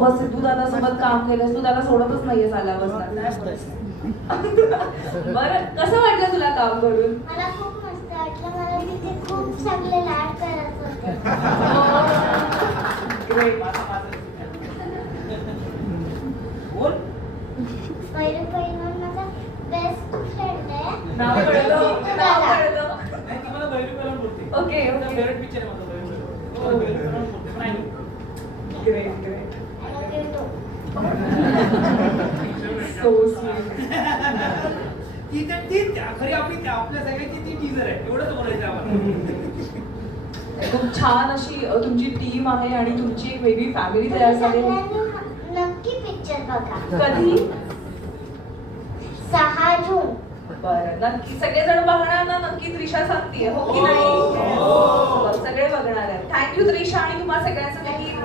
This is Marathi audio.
सोबत सिद्धू दादा सोबत काम केलंस, तू त्याला सोडतच नाहीयेस आल्यापासून. बरं, कसं वाटलं तुला काम करून? मला खूप मस्त वाटलं. मला तिथे खूप चांगले लाड करत होते. Great. पहिलं पहिलं माझा बेस्ट फ्रेंड आहे. नाव कळलं, नाव कळलं. तुम्हाला बहिरी पेलन बोलते. Okay, okay. फेवरेट पिक्चर आहे माझा बहिरी पेलन बोलते. पण आहे. Great, great. I love you too. So sweet. ती खरी आपल्या सगळ्यांची ती टीजर आहे. एवढंच बोलायचं आम्हाला. खूप छान अशी तुमची टीम आहे आणि तुमची एक वेगळी फॅमिली तयार झाली. सगळ्यांनी नक्की पिक्चर बघा. कधी? 6 जून. बरं, नक्की सगळेजण बघणार ना? नक्की त्रिशा सांगतीये, हो की नाही? सगळे बघणार आहे. थँक्यू त्रिशा आणि तुम्हा सगळ्यांचं देखील